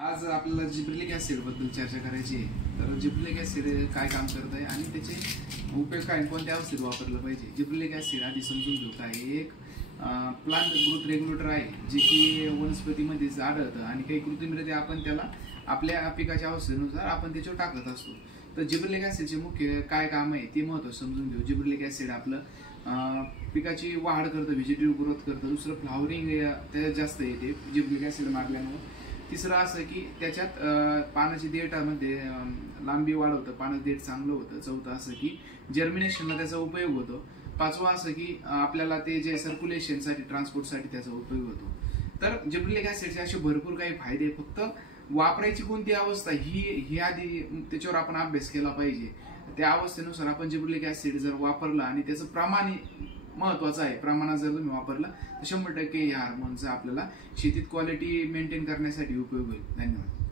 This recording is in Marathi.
आज आपल्याला जिब्रेलिक ऍसिड बद्दल चर्चा करायची आहे। तर जिब्रेलिक ऍसिड काय काम करत आहे आणि त्याचे उपयोग काय, कोणत्या औषध वापरलं पाहिजे। जिब्रेलिक ऍसिड आधी समजून घेऊ काय, एक प्लांट ग्रोथ रेग्युलेटर आहे, जे की वनस्पतीमध्ये आढळतं आणि काही कृत्रिमरित्या आपण त्याला आपल्या पिकाच्या अवस्थेनुसार आपण त्याच्यावर टाकत असतो। तर जिब्रेलिक ऍसिडचे मुख्य काय काम आहे ते महत्त्व समजून घेऊ। जिब्रेलिक ऍसिड आपलं पिकाची वाढ करतं, व्हेजिटेटिव्ह ग्रोथ करतं। दुसरं फ्लावरिंग त्याच्यात जास्त येते जिब्रेलिक ऍसिड मारल्यामुळे। तिसरं असं की त्याच्यात पानाची देठामध्ये लांबी वाढवतं, पानाचं देठ चांगलं होतं। चौथं असं की जर्मिनेशनला त्याचा उपयोग होतो। पाचवं असं की आपल्याला ते जे सर्क्युलेशनसाठी ट्रान्सपोर्टसाठी त्याचा उपयोग होतो। तर जिब्रेलिक ऍसिडचे असे भरपूर काही फायदे, फक्त वापरायची कोणती अवस्था ही आधी त्याच्यावर आपण अभ्यास केला पाहिजे। त्या अवस्थेनुसार आपण जिब्रेलिक ऍसिड जर वापरलं आणि त्याचं प्रमाण महत्वाचं आहे, प्रमाणात जर तुम्ही वापरलं तर 100% या हार्मोनचा आपल्याला शेतीत क्वालिटी मेंटेन करण्यासाठी उपयोग होईल। धन्यवाद।